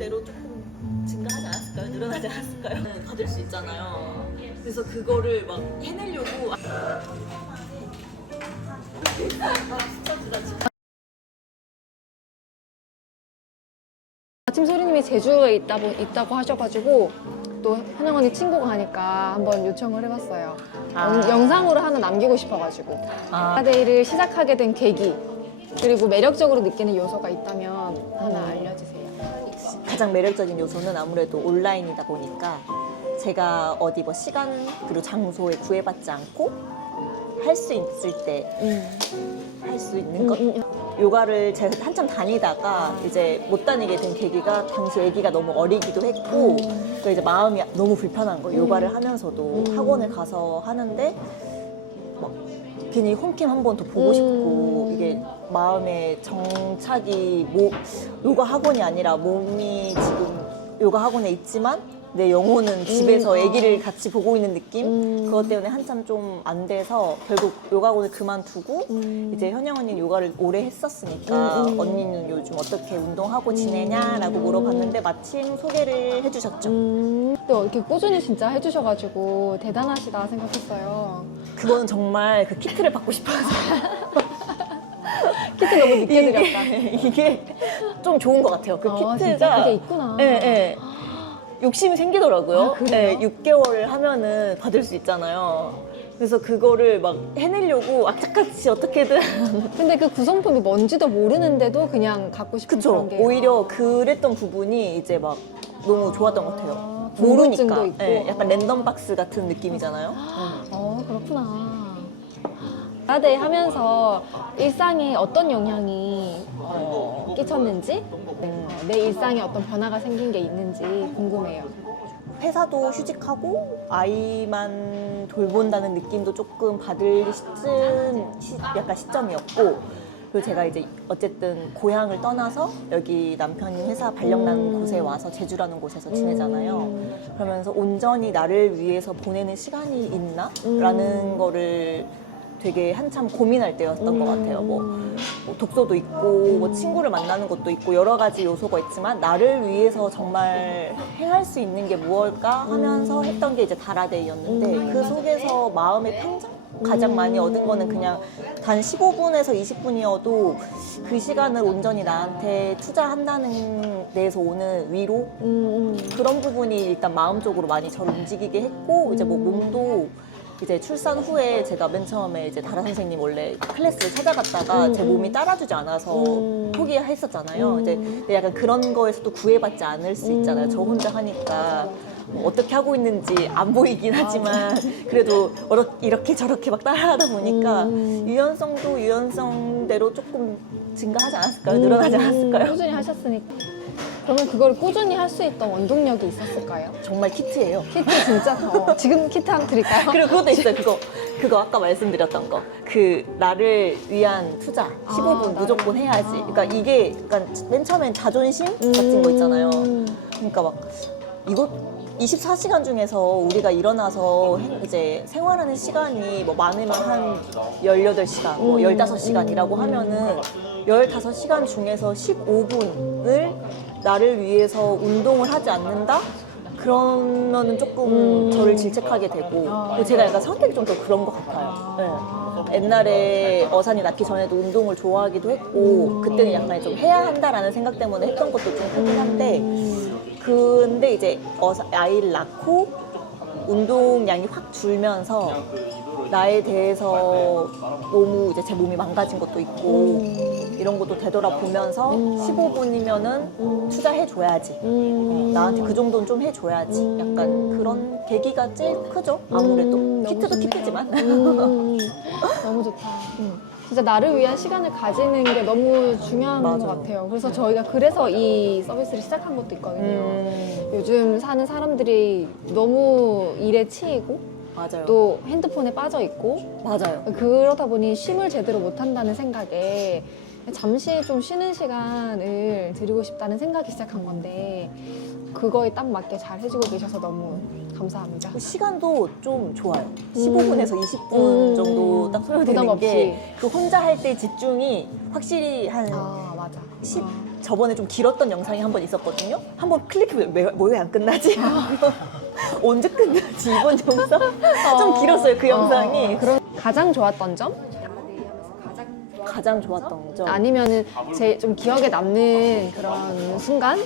연상대로 조금 증가하지 않았을까요? 늘어나지 않았을까요? 네, 받을 수 있잖아요. 그래서 그거를 막 해내려고 아침 소리님이 제주에 있다고 하셔가지고 또 현영 언니 친구가 하니까 한번 요청을 해봤어요. 영상으로 하나 남기고 싶어가지고 데이를 시작하게 된 계기 그리고 매력적으로 느끼는 요소가 있다면 하나 알려주세요. 가장 매력적인 요소는 아무래도 온라인이다 보니까 제가 어디 뭐 시간 그리고 장소에 구애받지 않고 할 수 있을 때 할 수 있는 것 요가를 제가 한참 다니다가 이제 못 다니게 된 계기가 당시 아기가 너무 어리기도 했고 그 이제 마음이 너무 불편한 거예요. 요가를 하면서도 학원을 가서 하는데 막 괜히 홈캠 한 번 더 보고 싶고 이게 마음의 정착이 요가 학원이 아니라 몸이 지금 요가 학원에 있지만 내 영혼은 집에서 아기를 같이 보고 있는 느낌? 그것 때문에 한참 좀 안 돼서 결국 요가학원을 그만두고 이제 현영 언니는 요가를 오래 했었으니까 언니는 요즘 어떻게 운동하고 지내냐라고 물어봤는데 마침 소개를 해주셨죠. 근데 이렇게 꾸준히 진짜 해주셔가지고 대단하시다 생각했어요. 그거는 정말 그 키트를 받고 싶어서 키트 너무 늦게 드렸다. 이게 좀 좋은 것 같아요. 그 키트가 진짜 그게 있구나. 네. 욕심이 생기더라고요. 그래요? 네, 6개월을 하면은 받을 수 있잖아요. 그래서 그거를 막 해내려고 악착같이 어떻게든 근데 그 구성품이 뭔지도 모르는데도 그냥 갖고 싶은 그쵸. 그런 게 오히려 그랬던 부분이 이제 막 너무 좋았던 것 같아요. 궁금증도 모르니까. 있고. 네, 약간 랜덤 박스 같은 느낌이잖아요. 그렇구나. 데이 하면서 일상에 어떤 영향이 끼쳤는지 내 일상에 어떤 변화가 생긴 게 있는지 궁금해요. 회사도 휴직하고 아이만 돌본다는 느낌도 조금 받을 약간 시점이었고 그리고 제가 이제 어쨌든 고향을 떠나서 여기 남편이 회사 발령난 곳에 와서 제주라는 곳에서 지내잖아요. 그러면서 온전히 나를 위해서 보내는 시간이 있나? 라는 거를 되게 한참 고민할 때였던 것 같아요. 뭐 독서도 있고 뭐 친구를 만나는 것도 있고 여러 가지 요소가 있지만 나를 위해서 정말 행할 수 있는 게 무엇일까 하면서 했던 게 이제 다라데이였는데 그 속에서 마음의 평정? 가장 많이 얻은 거는 그냥 단 15분에서 20분이어도 그 시간을 온전히 나한테 투자한다는 데에서 오는 위로 그런 부분이 일단 마음적으로 많이 저를 움직이게 했고 이제 뭐 몸도 이제 출산 후에 제가 맨 처음에 이제 다라 선생님 원래 클래스를 찾아갔다가 제 몸이 따라주지 않아서 포기했었잖아요. 이제 약간 그런 거에서도 구애받지 않을 수 있잖아요. 저 혼자 하니까 뭐 어떻게 하고 있는지 안 보이긴 하지만 그래도 이렇게 저렇게 막 따라하다 보니까 유연성도 유연성대로 조금 증가하지 않았을까요? 늘어나지 않았을까요? 꾸준히 하셨으니까. 그러면 그걸 꾸준히 할 수 있던 원동력이 있었을까요? 정말 키트예요. 키트 진짜 지금 키트 한번 드릴까요? 그리고 그것도 있어요. 그거 아까 말씀드렸던 거. 그 나를 위한 투자 15분 무조건 해야지. 그러니까 이게 약간 맨 처음엔 자존심 같은 거 있잖아요. 그러니까 막 이거 24시간 중에서 우리가 일어나서 이제 생활하는 시간이 뭐 많으면 한 18시간, 뭐 15시간이라고 하면은 15시간 중에서 15분을 나를 위해서 운동을 하지 않는다? 그러면은 조금 저를 질책하게 되고 제가 약간 성격이 좀 더 그런 것 같아요. 네. 옛날에 어산이 낳기 전에도 운동을 좋아하기도 했고 그때는 약간 좀 해야 한다라는 생각 때문에 했던 것도 좀 크긴 한데 근데 이제 아이를 낳고 운동량이 확 줄면서 나에 대해서 너무 이제 제 몸이 망가진 것도 있고 이런 것도 되돌아보면서 15분이면은 투자해줘야지. 나한테 그 정도는 좀 해줘야지. 약간 그런 계기가 제일 크죠. 아무래도. 키트도 키트지만. 너무 좋다. 진짜 나를 위한 시간을 가지는 게 너무 중요한 것 같아요. 그래서 저희가 그래서 이 서비스를 시작한 것도 있거든요. 요즘 사는 사람들이 너무 일에 치이고 맞아요. 또 핸드폰에 빠져 있고 맞아요. 그러다 보니 쉼을 제대로 못 한다는 생각에 잠시 좀 쉬는 시간을 드리고 싶다는 생각이 시작한 건데 그거에 딱 맞게 잘 해주고 계셔서 너무 감사합니다. 시간도 좀 좋아요. 15분에서 20분 정도 딱 부담 소요되는 없이. 게 그 혼자 할 때 집중이 확실히 한 아, 맞아. 10, 저번에 좀 길었던 영상이 한 번 있었거든요. 한번 클릭해보면 왜 안 끝나지? 언제 끝나지? 이번 영상? 좀 길었어요, 그 영상이. 그럼 가장 좋았던 점? 가장 좋았던 점. 아니면은 제 좀 기억에 남는 그런 순간이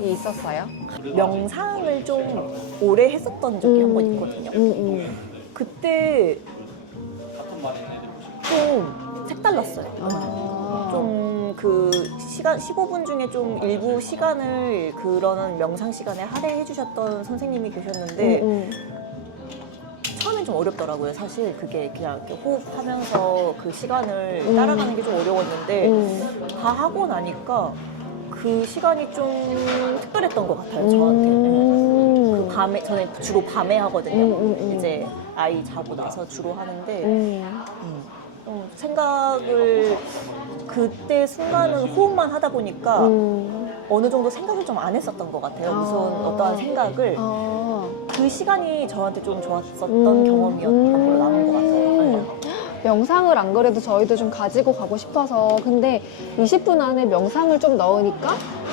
있었어요? 명상을 좀 오래 했었던 적이 한 번 있거든요. 그때 좀 색달랐어요. 좀 그 시간 15분 중에 좀 일부 시간을 그런 명상 시간에 할애해 주셨던 선생님이 계셨는데 처음엔 좀 어렵더라고요. 사실 그게 그냥 이렇게 호흡하면서 그 시간을 따라가는 게 좀 어려웠는데 다 하고 나니까 그 시간이 좀 특별했던 것 같아요. 저한테. 그 밤에 저는 주로 밤에 하거든요. 이제 아이 자고 나서 주로 하는데 생각을 그때 순간은 호흡만 하다 보니까 어느 정도 생각을 좀 안 했었던 것 같아요. 무슨 어떠한 생각을 그 시간이 저한테 좀 좋았었던 경험이었던 걸로 남은 것 같아요. 명상을 안 그래도 저희도 좀 가지고 가고 싶어서 근데 20분 안에 명상을 좀 넣으니까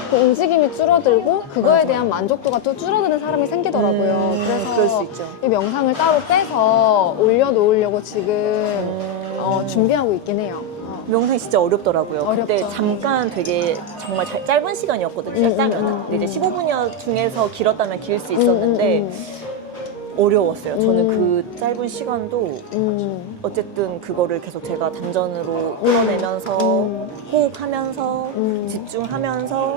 그 움직임이 줄어들고 그거에 맞아. 대한 만족도가 또 줄어드는 사람이 생기더라고요. 그럴 그래서 수 있죠. 이 명상을 따로 빼서 올려놓으려고 지금 준비하고 있긴 해요. 명상이 진짜 어렵더라고요. 그때 어렵죠. 잠깐 되게 정말 짧은 시간이었거든요. 짧다면 근데 이제 15분 중에서 길었다면 길 수 있었는데 어려웠어요. 저는 그 짧은 시간도 어쨌든 그거를 계속 제가 단전으로 끌어내면서 호흡하면서 집중하면서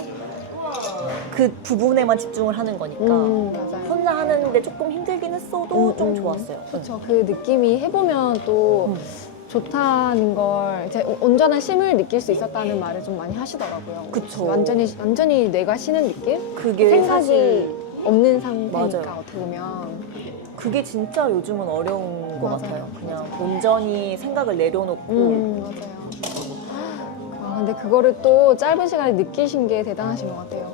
그 부분에만 집중을 하는 거니까 맞아요. 혼자 하는데 조금 힘들긴 했어도 좀 좋았어요. 그렇죠. 그 느낌이 해보면 또 좋다는 걸 이제 온전한 쉼을 느낄 수 있었다는 말을 좀 많이 하시더라고요. 그쵸. 완전히 뇌가 쉬는 느낌? 그게 생각이 사실 없는 상태니까 맞아요. 어떻게 보면 그게 진짜 요즘은 어려운 것 맞아요. 같아요. 그냥 온전히 생각을 내려놓고 맞아요. 근데 그거를 또 짧은 시간에 느끼신 게 대단하신 것 같아요.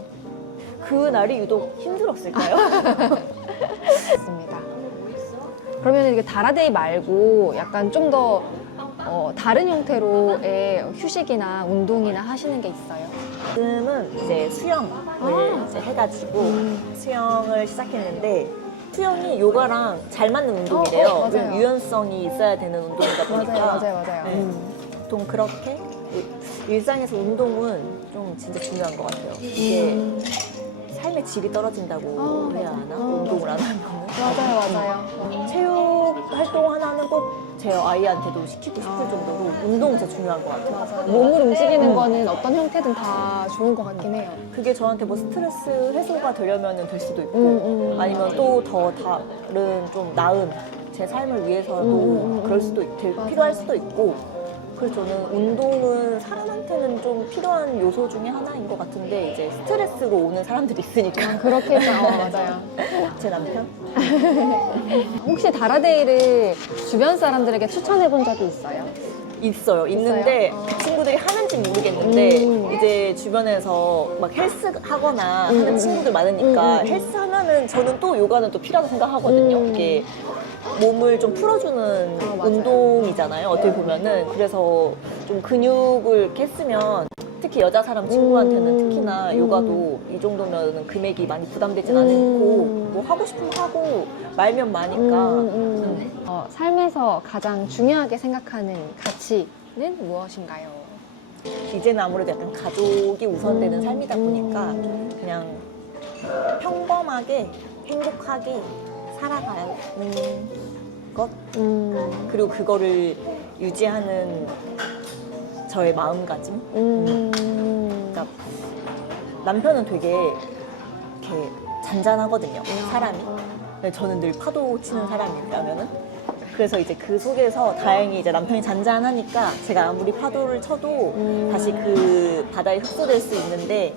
그 날이 유독 힘들었을까요? 맞습니다. 그러면 이게 다라데이 말고 약간 좀 더 다른 형태로의 휴식이나 운동이나 하시는 게 있어요? 지금은 이제 수영을 이제 해가지고 수영을 시작했는데 수영이 요가랑 잘 맞는 운동이래요. 맞아요. 유연성이 있어야 되는 운동이다 보니까 맞아요. 네. 보통 그렇게 일상에서 운동은 좀 진짜 중요한 것 같아요. 이게 삶의 질이 떨어진다고 해야 하나? 운동을 안 하는 거는? 맞아요. 체육 활동 하나는 꼭 제 아이한테도 시키고 싶을 정도로 운동 진짜 중요한 것 같아요. 몸을 움직이는 거는 어떤 형태든 다 좋은 것 같긴 해요. 그게 저한테 뭐 스트레스 해소가 되려면 될 수도 있고 아니면 또 더 다른 좀 나은 제 삶을 위해서도 그럴 수도 필요할 수도 있고 그래서 저는 운동은 사람한테는 좀 필요한 요소 중에 하나인 것 같은데 이제 스트레스로 오는 사람들이 있으니까 그렇게 해서 맞아요. 제 남편? 혹시 다라데이를 주변 사람들에게 추천해 본 적이 있어요? 있어요. 있는데 있어요? 그 친구들이 하는지 모르겠는데 이제 주변에서 막 헬스 하거나 하는 친구들 많으니까 헬스 하면은 저는 또 요가는 또 필요하다고 생각하거든요. 이게 몸을 좀 풀어주는 맞아요. 운동이잖아요. 어떻게 보면은 그래서 좀 근육을 이렇게 했으면 특히 여자 사람 친구한테는 특히나 요가도 이 정도면 금액이 많이 부담되진 않고 뭐 하고 싶으면 하고 말면 마니까 삶에서 가장 중요하게 생각하는 가치는 무엇인가요? 이제는 아무래도 약간 가족이 우선되는 삶이다 보니까 그냥 평범하게 행복하게 살아가는 것 그리고 그거를 유지하는 저의 마음가짐 그러니까 남편은 되게 이렇게 잔잔하거든요 사람이 근데 저는 늘 파도 치는 사람이라면은 그래서 이제 그 속에서 다행히 이제 남편이 잔잔하니까 제가 아무리 파도를 쳐도 다시 그 바다에 흡수될 수 있는데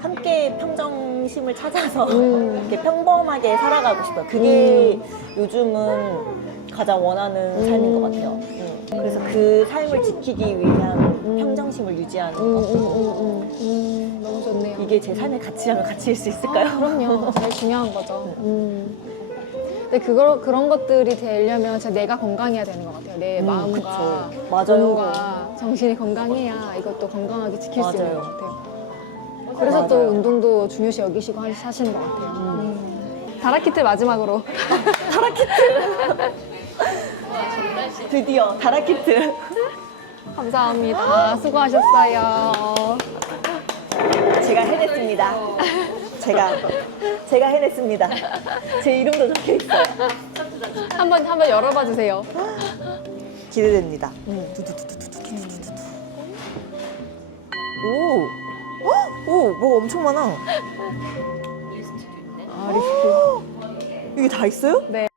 함께 평정심을 찾아서 이렇게 평범하게 살아가고 싶어요. 그게 요즘은 가장 원하는 삶인 것 같아요. 그래서 그 삶을 지키기 위한 평정심을 유지하는 거. 너무 좋네요. 이게 제 삶의 가치라면 가치일 수 있을까요? 그럼요. 제일 중요한 거죠. 근데 그런 것들이 되려면 진짜 내가 건강해야 되는 것 같아요. 내 마음과 그쵸. 맞아요. 몸과 정신이 건강해야 이것도 건강하게 지킬 수 있는 맞아요. 것 같아요. 그래서 또 맞아요. 운동도 중요시 여기시고 하시는 것 같아요. 다라키트 마지막으로. 드디어 다라키트. 감사합니다. 수고하셨어요. 제가 해냈습니다. 제가 해냈습니다. 제 이름도 적혀 있어요. 한번 열어봐 주세요. 기대됩니다. 두두두두두두두두두. 오, 뭐 엄청 많아. 아, 리스트. 이게 다 있어요? 네.